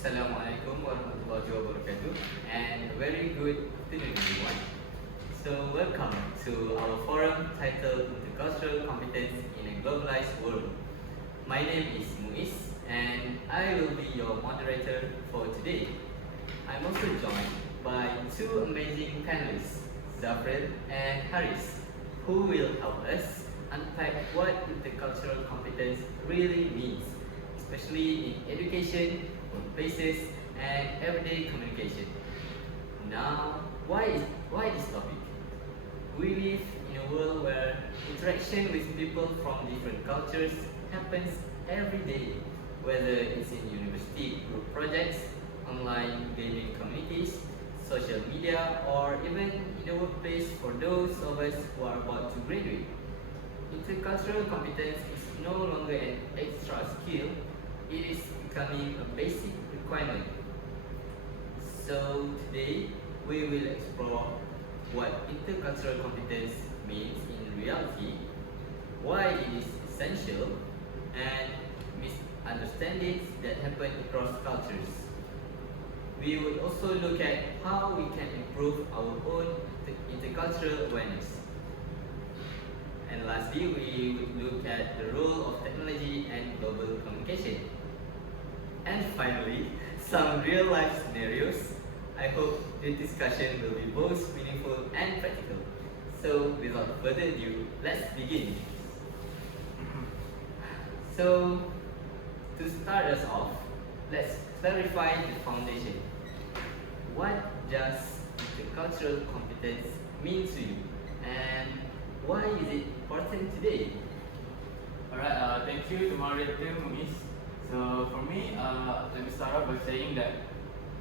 Assalamualaikum warahmatullahi wabarakatuh, and very good afternoon everyone. So welcome to our forum titled Intercultural Competence in a Globalized World. My name is Muiz and I will be your moderator for today. I'm also joined by two amazing panelists, Zafrel and Hariz, who will help us unpack what intercultural competence really means, especially in education, workplaces, and everyday communication. Now, why this topic? We live in a world where interaction with people from different cultures happens every day, whether it's in university group projects, online gaming communities, social media, or even in the workplace for those of us who are about to graduate. Intercultural competence is no longer an extra skill, it is becoming a basic requirement. So today we will explore what intercultural competence means in reality, why it is essential, and misunderstandings that happen across cultures. We will also look at how we can improve our own intercultural awareness. And lastly, we will look at the role of technology and global communication. And finally, some real life scenarios. I hope the discussion will be both meaningful and practical. So without further ado, let's begin. So to start us off, let's clarify the foundation. What does intercultural competence mean to you, and why is it important today? Alright, thank you to moderator Muiz. So for me, let me start off by saying that,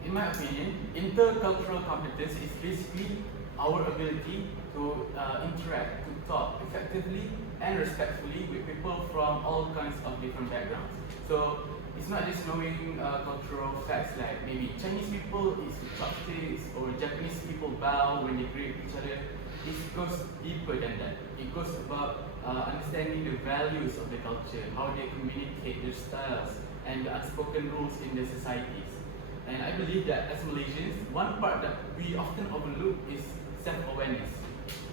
in my opinion, intercultural competence is basically our ability to interact, to talk effectively and respectfully with people from all kinds of different backgrounds. So it's not just knowing cultural facts like maybe Chinese people is chopsticks or Japanese people bow when they greet each other. It goes deeper than that. It goes about understanding the values of the culture, how they communicate their styles, and the unspoken rules in their societies. And I believe that as Malaysians, one part that we often overlook is self-awareness.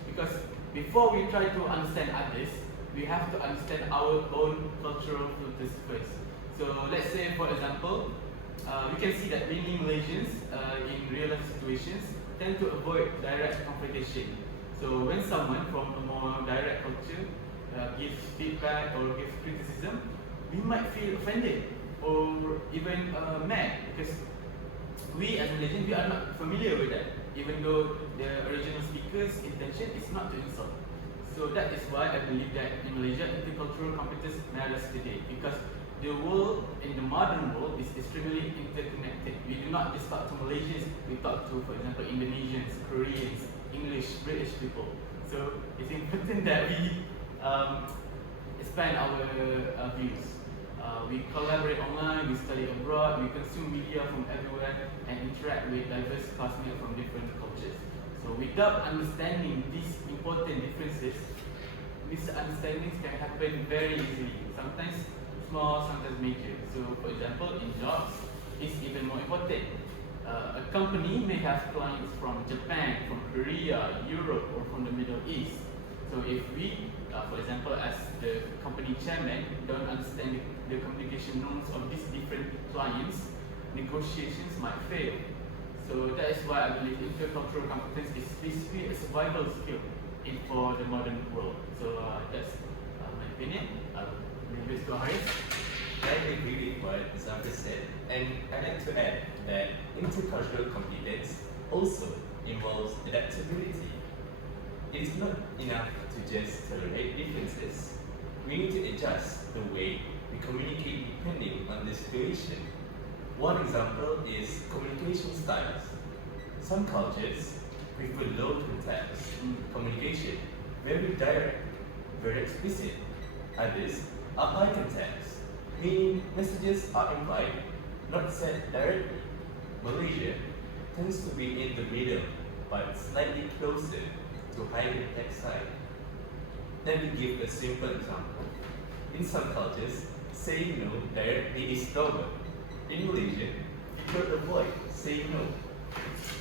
Because before we try to understand others, we have to understand our own cultural filters first. So let's say, for example, we can see that many Malaysians in real life situations tend to avoid direct confrontation. So when someone from a more direct culture gives feedback or gives criticism, we might feel offended or even mad, because we as Malaysians, we are not familiar with that, even though the original speaker's intention is not to insult. So that is why I believe that in Malaysia, intercultural competence matters today, because the world, in the modern world, is extremely interconnected. We do not just talk to Malaysians, we talk to, for example, Indonesians, Koreans, English, British people. So it's important that we expand our views. We collaborate online, we study abroad, we consume media from everywhere, and interact with diverse classmates from different cultures. So without understanding these important differences, misunderstandings can happen very easily. Sometimes small, sometimes major. So for example, in jobs, it's even more important. A company may have clients from Japan, from Korea, Europe, or from the Middle East. So if we, for example, as the company chairman, don't understand the communication norms of these different clients, negotiations might fail. So that is why I believe intercultural competence is basically a survival skill for the modern world. So that's my opinion. I'll leave it to Hariz. I agree with what Zafrel said, and I'd like to add that intercultural competence also involves adaptability. It is not enough to just tolerate differences. We need to adjust the way we communicate depending on the situation. One example is communication styles. Some cultures prefer low context communication, very direct, very explicit. Others are high context, meaning messages are implied, not said directly. Malaysia tends to be in the middle, but slightly closer to high context side. Let me give a simple example. In some cultures, saying no directly is normal. In Malaysia, don't avoid saying no.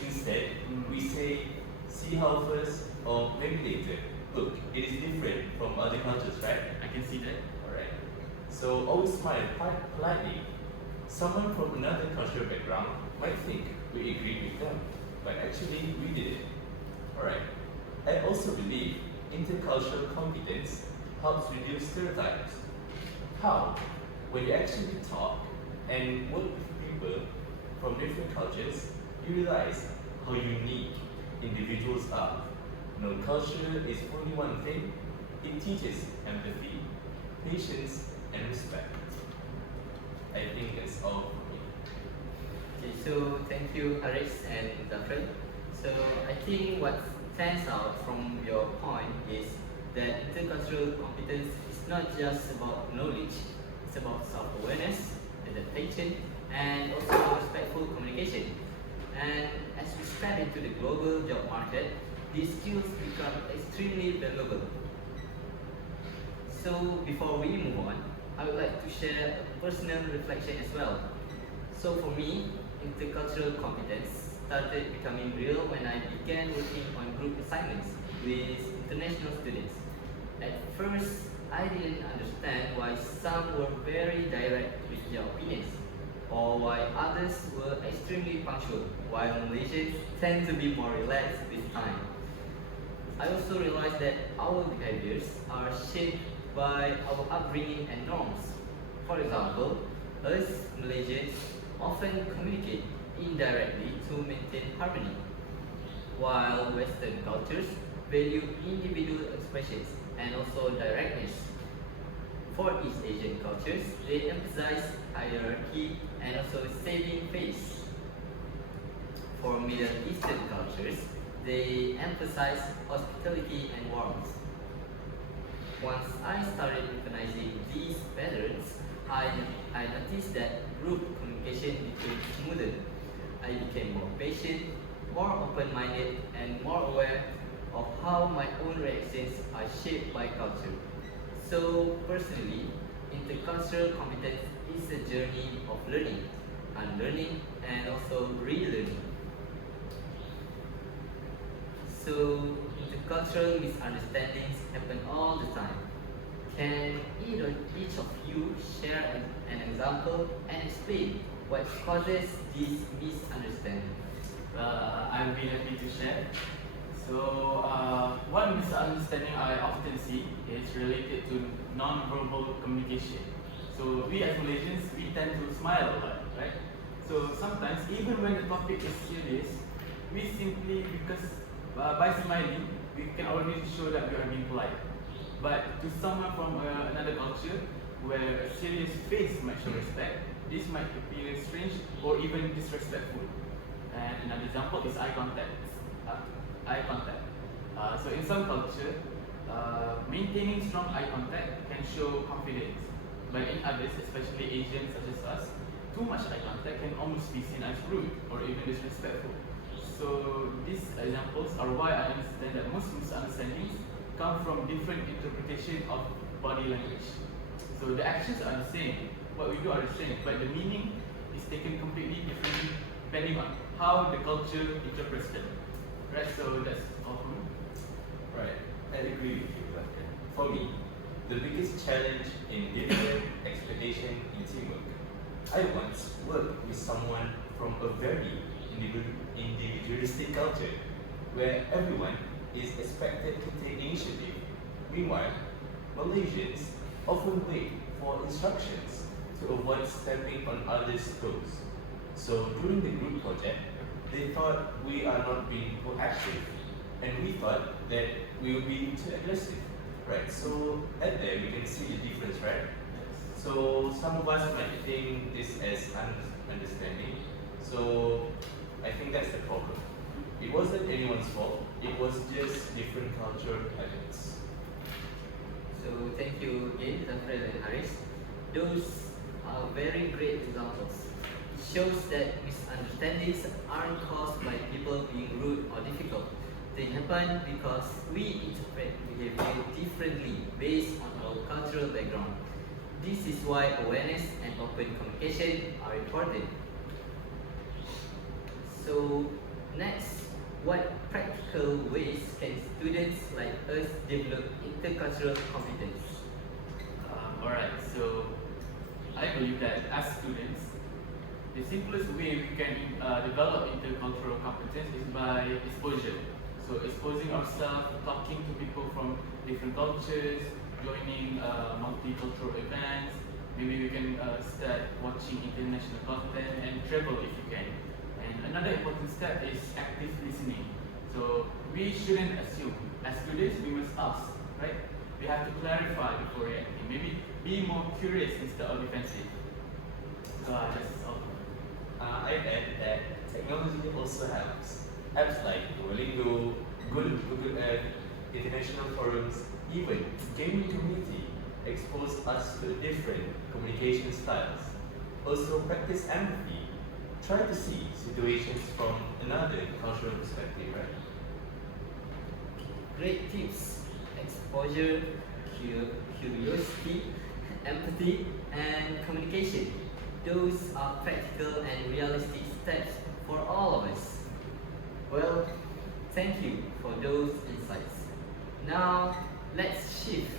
Instead, we say, see how first, or maybe later. Look, it is different from other cultures, right? I can see that. Alright. So always smile politely. Someone from another cultural background might think we agreed with them, but actually we didn't. Alright. I also believe intercultural competence helps reduce stereotypes. How? When you actually talk and work with people from different cultures, you realize how unique individuals are. No culture is only one thing. It teaches empathy, patience, and respect. I think that's all for me. Okay, so thank you, Hariz and Zafrel. So I think what stands out from your point is that intercultural competence is not just about knowledge, it's about self-awareness, adaptation, and also respectful communication. And as we step into the global job market, these skills become extremely valuable. So before we move on, I would like to share a personal reflection as well. So for me, intercultural competence started becoming real when I began working on group assignments with international students. At first, I didn't understand why some were very direct with their opinions, or why others were extremely punctual, while Malaysians tend to be more relaxed with time. I also realized that our behaviors are shaped by our upbringing and norms. For example, us Malaysians often communicate indirectly to maintain harmony, while Western cultures value individual expressions and also directness. For East Asian cultures, they emphasize hierarchy and also saving face. For Middle Eastern cultures, they emphasize hospitality and warmth. Once I started recognizing these patterns, I noticed that group communication became smoother. I became more patient, more open-minded, and more aware of how my own reactions are shaped by culture. So personally, intercultural competence is a journey of learning, unlearning, and also relearning. So intercultural misunderstandings happen all the time. Can each of you share an example and explain what causes this misunderstanding? I'll be happy to share. So, one misunderstanding I often see is related to non-verbal communication. So, we as Malaysians, we tend to smile a lot, right? So, sometimes, even when the topic is serious, we simply, because by smiling, we can already show that we are being polite. But to someone from another culture, where a serious face might show respect, this might appear strange or even disrespectful. And another example is eye contact. So in some culture, maintaining strong eye contact can show confidence. But in others, especially Asians such as us, too much eye contact can almost be seen as rude or even disrespectful. So these examples are why I understand that most misunderstandings come from different interpretation of body language. So the actions are the same, what we do are the same, but the meaning is taken completely differently depending on how the culture interprets them. Right, so that's all for me. Right, I agree with you, Zafrel. For me, the biggest challenge in different expectation in teamwork. I once worked with someone from a very individualistic culture where everyone is expected to take initiative. Meanwhile, Malaysians often wait for instructions to avoid stepping on others' toes. So during the group project, they thought we are not being proactive, and we thought that we would be too aggressive. Right, so at there we can see the difference, right? So some of us might think this as understanding. So I think that's the problem. It wasn't anyone's fault, it was just different cultural habits. So thank you again, Zafrel and Hariz. Those are very great examples. It shows that misunderstandings aren't caused by people being rude or difficult. They happen because we interpret behavior differently based on our cultural background. This is why awareness and open communication are important. So next, what practical ways can students like us develop intercultural competence? Alright, so I believe that as students, the simplest way we can develop intercultural competence is by exposure. So exposing ourselves, talking to people from different cultures, joining multicultural events. Maybe we can start watching international content and travel if you can. And another important step is active listening. So we shouldn't assume. As students, we must ask, right? We have to clarify before reacting. Maybe be more curious instead of defensive. So that's all. I'd add that technology also helps. Apps like Duolingo, Google Earth, international forums, even gaming community expose us to different communication styles. Also practice empathy. Try to see situations from another cultural perspective, right? Great tips: exposure, curiosity, empathy, and communication. Those are practical and realistic steps for all of us. Well, thank you for those insights. Now, let's shift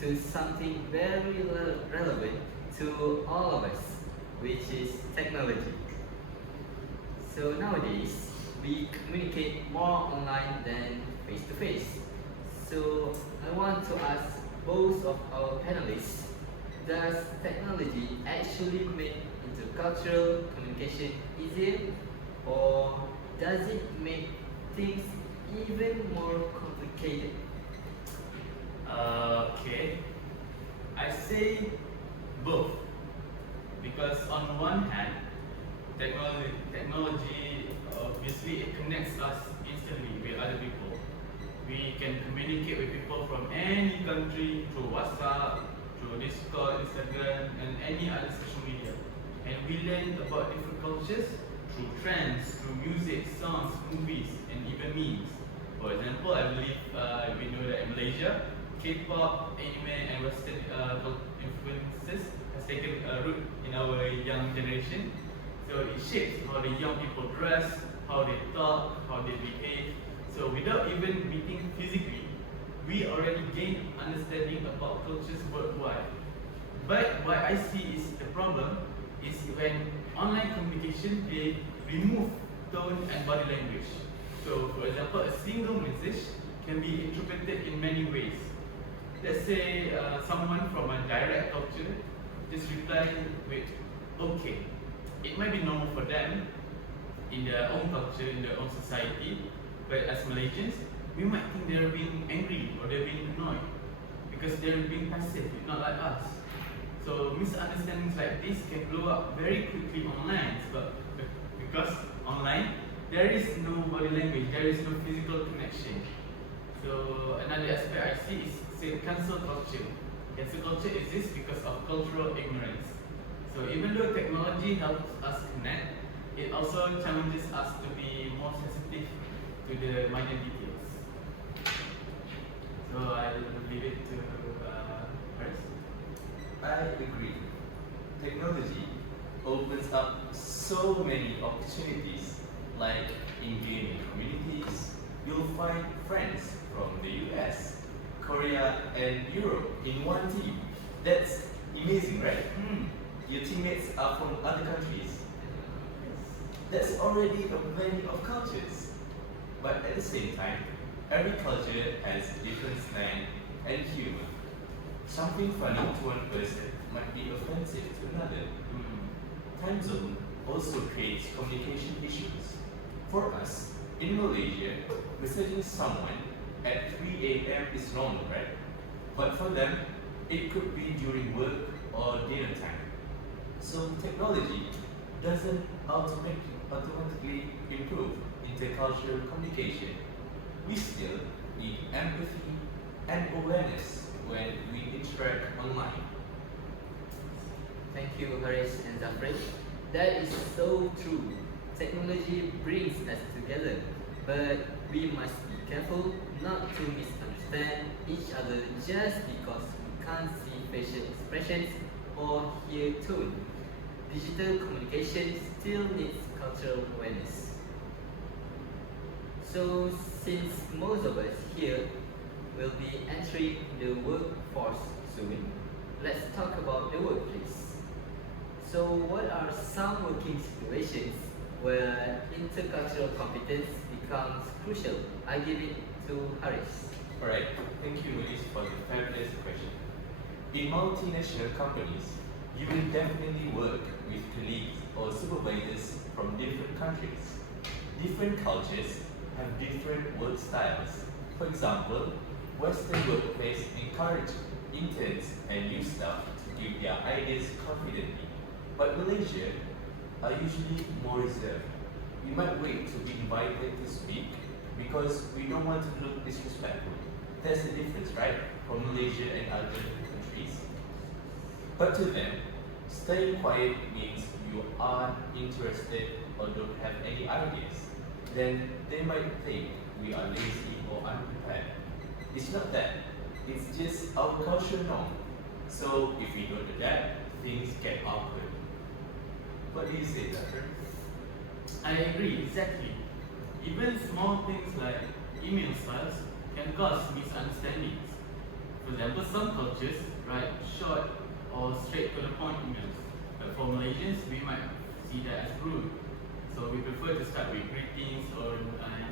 to something very relevant to all of us, which is technology. So nowadays, we communicate more online than face to face. So I want to ask both of our panelists, does technology actually make intercultural communication easier, or does it make things even more complicated? Okay, I say both, because on one hand, technology obviously it connects us instantly with other people. We can communicate with people from any country through WhatsApp, through Discord, Instagram, and any other social media. And we learn about different cultures through trends, through music, songs, movies, and even memes. For example, I believe we know that in Malaysia, K-pop, anime, and Western influences has taken root in our young generation. So it shapes how the young people dress, how they talk, how they behave. So without even meeting physically, we already gain understanding about cultures worldwide. But what I see is the problem is when online communication they remove tone and body language. So for example, a single message can be interpreted in many ways. Let's say someone from a direct culture just reply with okay. It might be normal for them in their own culture, in their own society, but as Malaysians, we might think they're being angry or they're being annoyed because they're being passive, not like us. So misunderstandings like this can blow up very quickly online, but because online there is no body language, there is no physical connection. So another aspect I see is say cancel culture. Cancel culture exists because of cultural ignorance. So even though technology helps us connect, it also challenges us to be more sensitive to the minor details. So I'll leave it to Hariz. I agree. Technology opens up so many opportunities, like in gaming communities, you'll find friends from the US, Korea, and Europe in one team. That's amazing, right? Your teammates are from other countries. That's already a blend of cultures. But at the same time, every culture has different slang and humor. Something funny to one person might be offensive to another. Time zone also creates communication issues. For us, in Malaysia, messaging someone at 3 a.m. is normal, right? But for them, it could be during work or dinner time. So technology doesn't automatically improve intercultural communication. We still need empathy and awareness when we interact online. Thank you, Hariz and Zafrel. That is so true. Technology brings us together, but we must be careful not to misunderstand each other just because we can't see facial expressions or hear tone. Digital communication still needs cultural awareness. So, since most of us here will be entering the workforce soon, let's talk about the workplace. So, what are some working situations where intercultural competence becomes crucial? I give it to Hariz. Alright, thank you Muiz for the fabulous question. In multinational companies, you will definitely work with colleagues or supervisors from different countries. Different cultures have different work styles. For example, Western workplace encourage interns and new staff to give their ideas confidently, but Malaysia are usually more reserved. We might wait to be invited to speak because we don't want to look disrespectful. That's the difference, right? From Malaysia and other countries. But to them, staying quiet means you aren't interested or don't have any ideas. Then they might think we are lazy or unprepared. It's not that. It's just our cultural norm. So if we don't adapt, things get awkward. What do you say, Zafrel? I agree, exactly. Even small things like email styles can cause misunderstandings. For example, some cultures write short or straight to the point emails, but for Malaysians, we might see that as rude. So we prefer to start with greetings or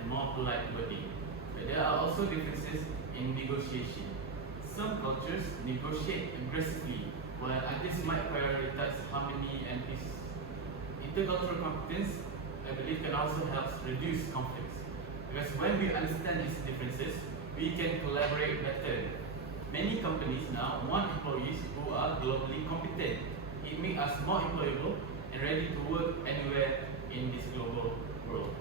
more polite wording. But there are also differences in negotiation. Some cultures negotiate aggressively, while others might prioritize harmony and peace. Intercultural competence, I believe, can also help reduce conflicts. Because when we understand these differences, we can collaborate better. Many companies now want employees who are globally competent. It makes us more employable and ready to work anywhere in this global world.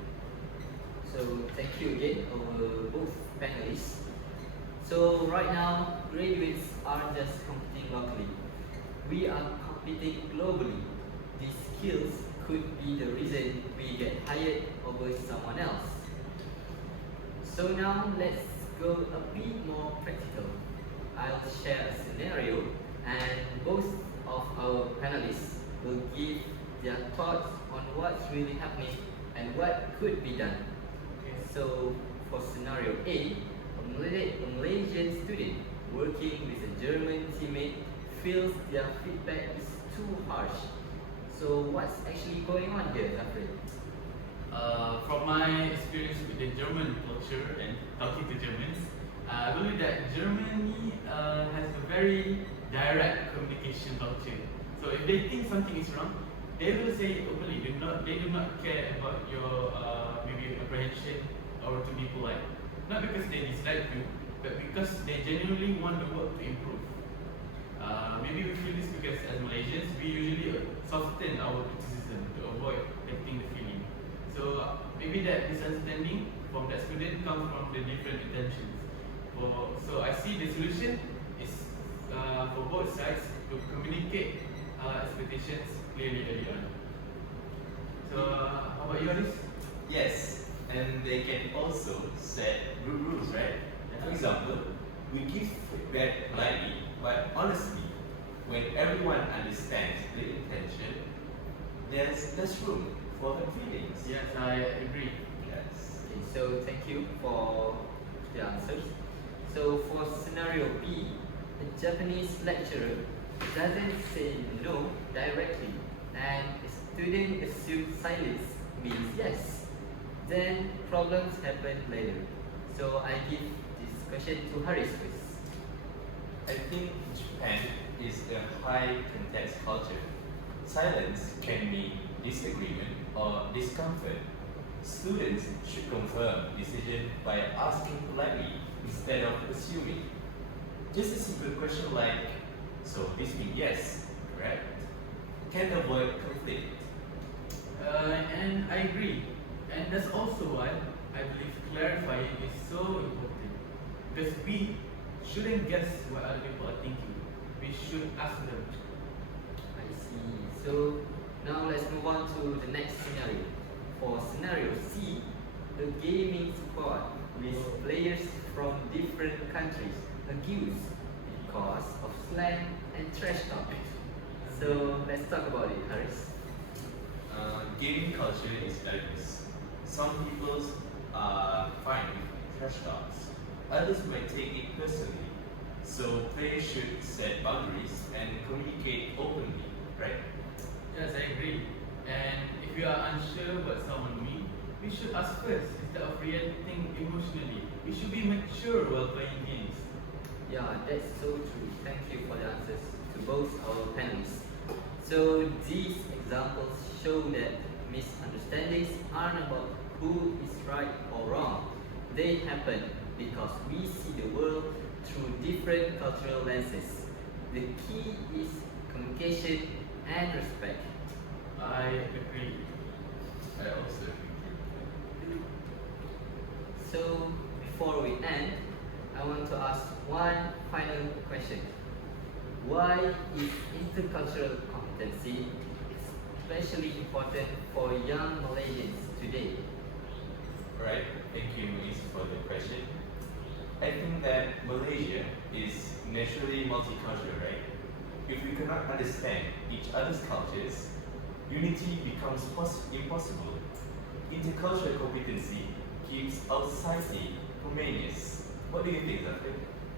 So, thank you again, our both panelists. So, right now, graduates aren't just competing locally, we are competing globally. These skills could be the reason we get hired over someone else. So now let's go a bit more practical. I'll share a scenario and both of our panelists will give their thoughts on what's really happening and what could be done. So for scenario A, a Malaysian student working with a German teammate feels their feedback is too harsh. So what's actually going on here, Zafrel? From my experience with the German culture and talking to Germans, I believe that Germany has a very direct communication culture. So if they think something is wrong, they will say it openly. They do not care about your maybe apprehension or to be polite. Not because they dislike you, but because they genuinely want the work to improve. Maybe we feel this because as Malaysians, we usually soften our criticism to avoid hurting the feeling. So maybe that misunderstanding from that student comes from the different intentions. So I see the solution is for both sides to communicate expectations clearly early on. So how about you, Hariz? Yes, and they can also set good rules, right? For example, we give feedback politely, but honestly, when everyone understands the intention, there's less room for hurt feelings. Yes, I agree. Yes. Okay, so thank you for the answers. So for scenario B, a Japanese lecturer doesn't say no directly and the student assumes silence means yes. Then problems happen later. So I give this question to Hariz first. I think Japan is a high context culture. Silence can mean disagreement or discomfort. Students should confirm decision by asking politely instead of assuming. Just a simple question like, so this means yes, correct? Can avoid conflict. And I agree. And that's also why I believe clarifying is so important. Because we shouldn't guess what other people are thinking. We should ask them. I see. So now let's move on to the next scenario. For scenario C, a gaming squad with players from different countries accused because of slang and trash talk. So let's talk about it, Hariz. Gaming culture is diverse. Some people are fine with trash talks. Others might take it personally. So players should set boundaries and communicate openly, right? Yes, I agree. And if you are unsure what someone means, we should ask first instead of reacting emotionally. We should be mature while playing games. Yeah, that's so true. Thank you for the answers to both our panelists. So these examples show that misunderstandings aren't about who is right or wrong. They happen because we see the world through different cultural lenses. The key is communication and respect. I agree. I also agree. So before we end, I want to ask one final question. Why is intercultural competency especially important for young Malaysians today? Alright, thank you Muiz for the question. I think that Malaysia is naturally multicultural, right? If we cannot understand each other's cultures, unity becomes impossible. Intercultural competency keeps our society harmonious. What do you think, Zafrel?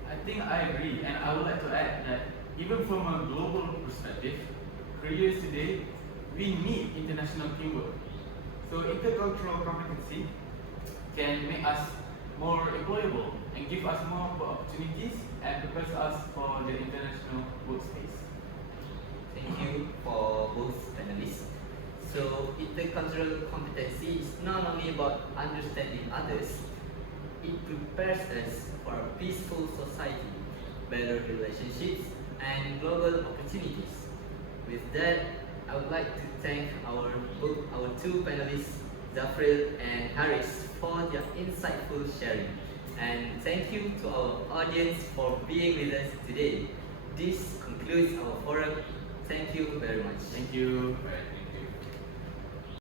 I think I agree, and I would like to add that even from a global perspective, careers today, we need international teamwork. So intercultural competency can make us more employable and give us more opportunities and prepares us for the international workspace. Thank you for both panelists. So intercultural competency is not only about understanding others, it prepares us for a peaceful society, better relationships, and global opportunities. With that, I would like to thank our two panelists, Zafrel and Hariz, for their insightful sharing. And thank you to our audience for being with us today. This concludes our forum. Thank you very much. Thank you. Right.